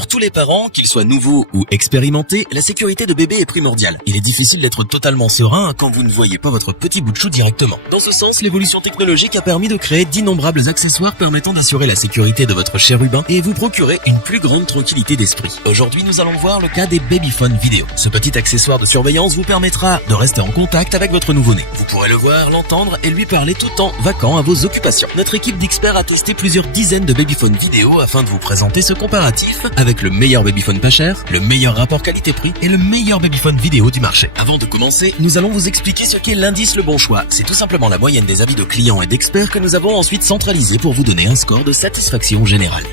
Pour tous les parents, qu'ils soient nouveaux ou expérimentés, la sécurité de bébé est primordiale. Il est difficile d'être totalement serein quand vous ne voyez pas votre petit bout de chou directement. Dans ce sens, l'évolution technologique a permis de créer d'innombrables accessoires permettant d'assurer la sécurité de votre chérubin et vous procurer une plus grande tranquillité d'esprit. Aujourd'hui, nous allons voir le cas des babyphones vidéo. Ce petit accessoire de surveillance vous permettra de rester en contact avec votre nouveau-né. Vous pourrez le voir, l'entendre et lui parler tout en vaquant à vos occupations. Notre équipe d'experts a testé plusieurs dizaines de babyphones vidéo afin de vous présenter ce comparatif avec le meilleur babyphone pas cher, le meilleur rapport qualité-prix et le meilleur babyphone vidéo du marché. Avant de commencer, nous allons vous expliquer ce qu'est l'indice Le Bon Choix. C'est tout simplement la moyenne des avis de clients et d'experts que nous avons ensuite centralisé pour vous donner un score de satisfaction générale.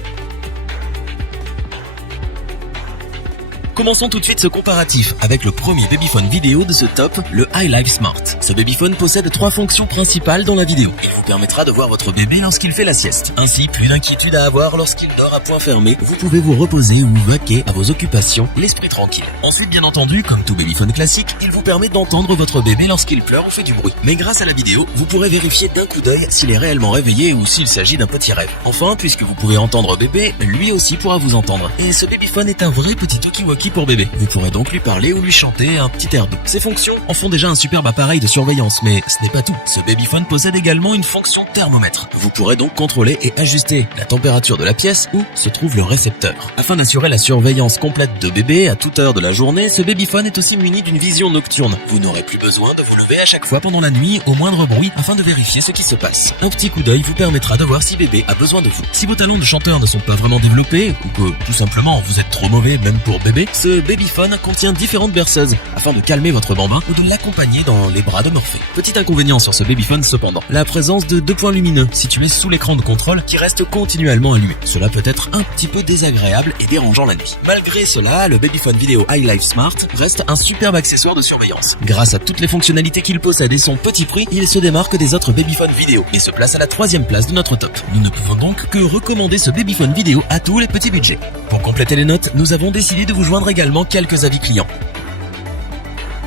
Commençons tout de suite ce comparatif avec le premier babyphone vidéo de ce top, le iLife Smart. Ce babyphone possède 3 fonctions principales dans la vidéo. Il vous permettra de voir votre bébé lorsqu'il fait la sieste. Ainsi, plus d'inquiétude à avoir lorsqu'il dort à point fermé. Vous pouvez vous reposer ou vaquer à vos occupations, l'esprit tranquille. Ensuite, bien entendu, comme tout babyphone classique, il vous permet d'entendre votre bébé lorsqu'il pleure ou fait du bruit. Mais grâce à la vidéo, vous pourrez vérifier d'un coup d'œil s'il est réellement réveillé ou s'il s'agit d'un petit rêve. Enfin, puisque vous pouvez entendre bébé, lui aussi pourra vous entendre. Et ce babyphone est un vrai petit talkie-walkie pour bébé. Vous pourrez donc lui parler ou lui chanter un petit air doux. Ces fonctions en font déjà un superbe appareil de surveillance, mais ce n'est pas tout. Ce babyphone possède également une fonction thermomètre. Vous pourrez donc contrôler et ajuster la température de la pièce où se trouve le récepteur. Afin d'assurer la surveillance complète de bébé à toute heure de la journée, ce babyphone est aussi muni d'une vision nocturne. Vous n'aurez plus besoin de vous lever à chaque fois pendant la nuit au moindre bruit afin de vérifier ce qui se passe. Un petit coup d'œil vous permettra de voir si bébé a besoin de vous. Si vos talents de chanteur ne sont pas vraiment développés, ou que tout simplement vous êtes trop mauvais même pour bébé, ce babyphone contient différentes berceuses afin de calmer votre bambin ou de l'accompagner dans les bras de Morphée. Petit inconvénient sur ce babyphone cependant, la présence de 2 points lumineux situés sous l'écran de contrôle qui restent continuellement allumés. Cela peut être un petit peu désagréable et dérangeant la nuit. Malgré cela, le babyphone vidéo iLife Smart reste un superbe accessoire de surveillance. Grâce à toutes les fonctionnalités qu'il possède et son petit prix, il se démarque des autres babyphones vidéo et se place à la 3e place de notre top. Nous ne pouvons donc que recommander ce babyphone vidéo à tous les petits budgets. Pour compléter les notes, nous avons décidé de vous joindre également quelques avis clients.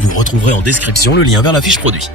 Vous retrouverez en description le lien vers la fiche produit.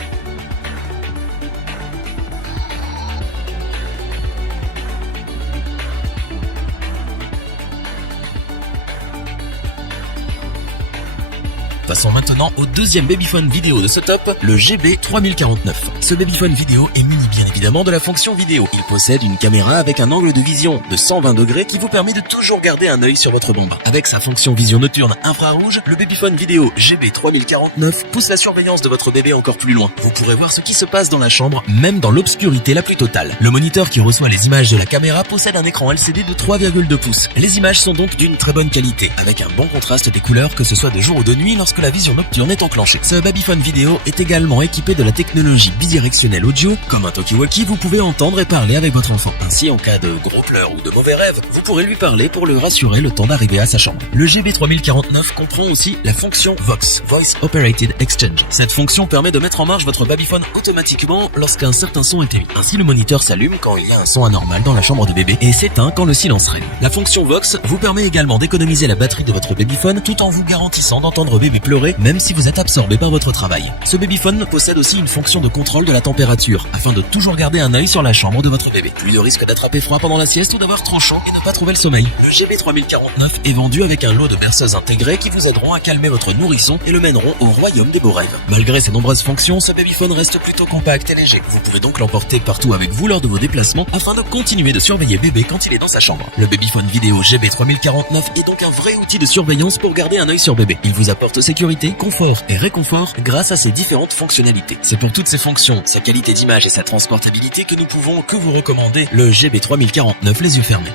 Passons maintenant au deuxième babyphone vidéo de ce top, le GB3049. Ce babyphone vidéo est muni bien évidemment de la fonction vidéo. Il possède une caméra avec un angle de vision de 120 degrés qui vous permet de toujours garder un œil sur votre bambin. Avec sa fonction vision nocturne infrarouge, le babyphone vidéo GB3049 pousse la surveillance de votre bébé encore plus loin. Vous pourrez voir ce qui se passe dans la chambre, même dans l'obscurité la plus totale. Le moniteur qui reçoit les images de la caméra possède un écran LCD de 3,2 pouces. Les images sont donc d'une très bonne qualité, avec un bon contraste des couleurs que ce soit de jour ou de nuit lorsque la vision nocturne est enclenchée. Ce babyphone vidéo est également équipé de la technologie bidirectionnelle audio. Comme un talkie-walkie, vous pouvez entendre et parler avec votre enfant. Ainsi, en cas de gros pleurs ou de mauvais rêves, vous pourrez lui parler pour le rassurer le temps d'arriver à sa chambre. Le GB3049 comprend aussi la fonction VOX, Voice Operated Exchange. Cette fonction permet de mettre en marche votre babyphone automatiquement lorsqu'un certain son est émis. Ainsi, le moniteur s'allume quand il y a un son anormal dans la chambre de bébé et s'éteint quand le silence règne. La fonction VOX vous permet également d'économiser la batterie de votre babyphone tout en vous garantissant d'entendre bébé pleurer même si vous êtes absorbé par votre travail. Ce babyphone possède aussi une fonction de contrôle de la température, afin de toujours garder un œil sur la chambre de votre bébé. Plus de risque d'attraper froid pendant la sieste ou d'avoir trop chaud et ne pas trouver le sommeil. Le GB3049 est vendu avec un lot de berceuses intégrées qui vous aideront à calmer votre nourrisson et le mèneront au royaume des beaux rêves. Malgré ses nombreuses fonctions, ce babyphone reste plutôt compact et léger. Vous pouvez donc l'emporter partout avec vous lors de vos déplacements afin de continuer de surveiller bébé quand il est dans sa chambre. Le babyphone vidéo GB3049 est donc un vrai outil de surveillance pour garder un œil sur bébé. Il vous apporte sécurité, confort et réconfort grâce à ses différentes fonctionnalités. C'est pour toutes ces fonctions, sa qualité d'image et sa transportabilité que nous pouvons que vous recommander le GB3049 les yeux fermés.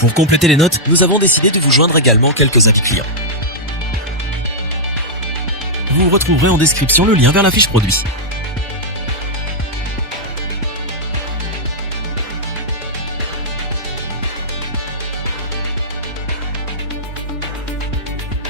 Pour compléter les notes, nous avons décidé de vous joindre également quelques avis clients. Vous retrouverez en description le lien vers la fiche produit.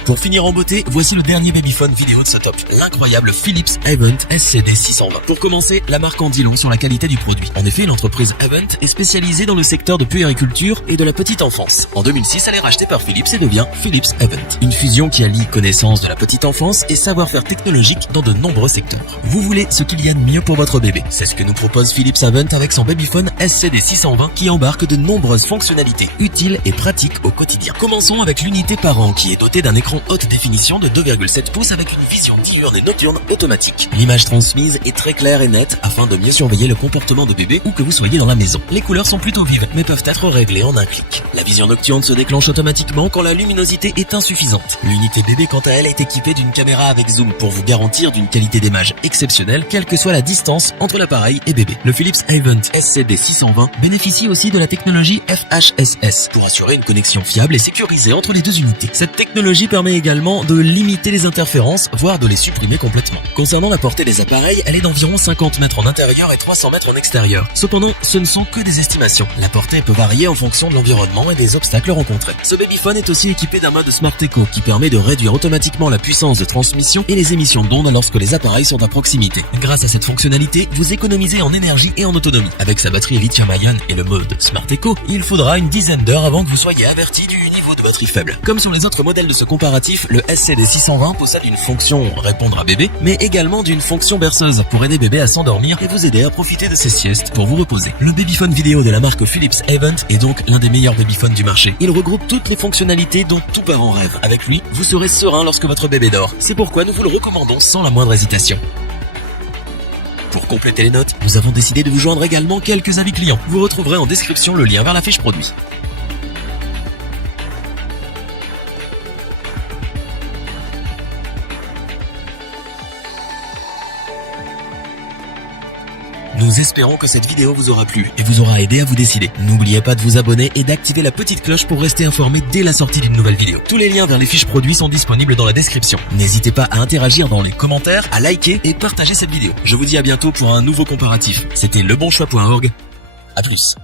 Pour finir en beauté, voici le dernier babyphone vidéo de ce top, l'incroyable Philips Avent SCD 620. Pour commencer, la marque en dit long sur la qualité du produit. En effet, l'entreprise Avent est spécialisée dans le secteur de puériculture et de la petite enfance. En 2006, elle est rachetée par Philips et devient Philips Avent. Une fusion qui allie connaissance de la petite enfance et savoir-faire technologique dans de nombreux secteurs. Vous voulez ce qu'il y a de mieux pour votre bébé. C'est ce que nous propose Philips Avent avec son babyphone SCD 620 qui embarque de nombreuses fonctionnalités utiles et pratiques au quotidien. Commençons avec l'unité parent qui est dotée d'un écran haute définition de 2,7 pouces avec une vision diurne et nocturne automatique. L'image transmise est très claire et nette afin de mieux surveiller le comportement de bébé où que vous soyez dans la maison. Les couleurs sont plutôt vives mais peuvent être réglées en un clic. La vision nocturne se déclenche automatiquement quand la luminosité est insuffisante. L'unité bébé quant à elle est équipée d'une caméra avec zoom pour vous garantir d'une qualité d'image exceptionnelle quelle que soit la distance entre l'appareil et bébé. Le Philips Avent SCD 620 bénéficie aussi de la technologie FHSS pour assurer une connexion fiable et sécurisée entre les deux unités. Cette technologie permet également de limiter les interférences, voire de les supprimer complètement. Concernant la portée des appareils, elle est d'environ 50 mètres en intérieur et 300 mètres en extérieur. Cependant, ce ne sont que des estimations. La portée peut varier en fonction de l'environnement et des obstacles rencontrés. Ce babyphone est aussi équipé d'un mode Smart Echo qui permet de réduire automatiquement la puissance de transmission et les émissions d'ondes lorsque les appareils sont à proximité. Grâce à cette fonctionnalité, vous économisez en énergie et en autonomie. Avec sa batterie lithium-ion et le mode Smart Echo, il faudra une dizaine d'heures avant que vous soyez averti du niveau de batterie faible. Comme sur les autres modèles de ce comparatif, le SCD 620 possède une fonction répondre à bébé, mais également d'une fonction berceuse pour aider bébé à s'endormir et vous aider à profiter de ses siestes pour vous reposer. Le babyphone vidéo de la marque Philips Avent est donc l'un des meilleurs babyphones du marché. Il regroupe toutes les fonctionnalités dont tout parent rêve. Avec lui, vous serez serein lorsque votre bébé dort. C'est pourquoi nous vous le recommandons sans la moindre hésitation. Pour compléter les notes, nous avons décidé de vous joindre également quelques avis clients. Vous retrouverez en description le lien vers la fiche produit. Nous espérons que cette vidéo vous aura plu et vous aura aidé à vous décider. N'oubliez pas de vous abonner et d'activer la petite cloche pour rester informé dès la sortie d'une nouvelle vidéo. Tous les liens vers les fiches produits sont disponibles dans la description. N'hésitez pas à interagir dans les commentaires, à liker et partager cette vidéo. Je vous dis à bientôt pour un nouveau comparatif. C'était lebonchoix.org. À plus.